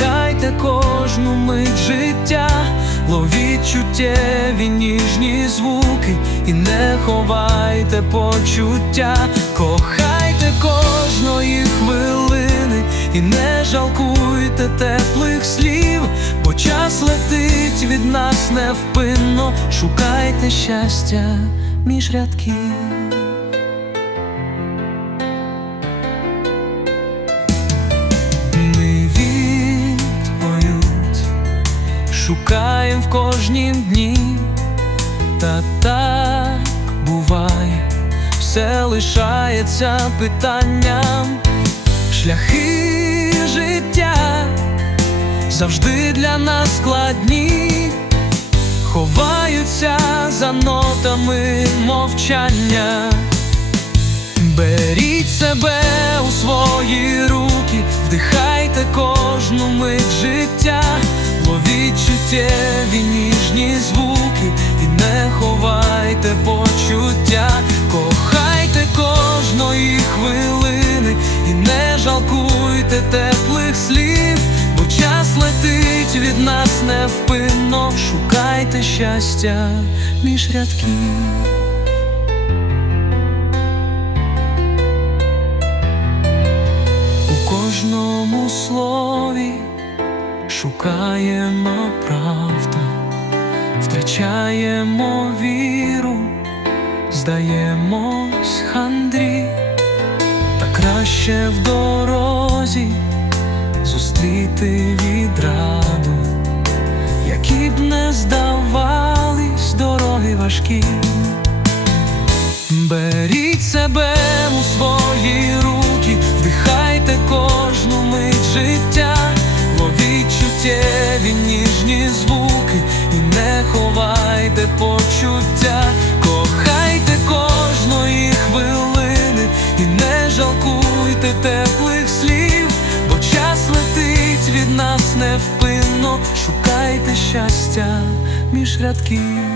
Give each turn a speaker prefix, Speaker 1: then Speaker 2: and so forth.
Speaker 1: Дайте кожну мить життя, ловіть чуттєві ніжні звуки, і не ховайте почуття, кохайте кожної хвилини, і не жалкуйте теплих слів, бо час летить від нас невпинно, шукайте щастя між рядків.
Speaker 2: шукаєм в кожні дні, та так буває, все лишається питанням, шляхи життя завжди для нас складні, ховаються за нотами мовчання, беріть себе у свої руки, вдихайте кожну мить миттєві ніжні звуки, і не ховайте почуття, кохайте кожної хвилини, і не жалкуйте теплих слів, бо час летить від нас невпинно, шукайте щастя між рядків.
Speaker 3: У кожному слові шукаємо правду, втрачаємо віру, здаємось хандрі, та краще в дорозі зустріти відраду, які б не здавались дороги важкі. Беріть себе у свої руки, вдихайте. Кохайте почуття, кохайте кожної хвилини і не жалкуйте теплих слів, бо час летить від нас невпинно, шукайте щастя між рядків.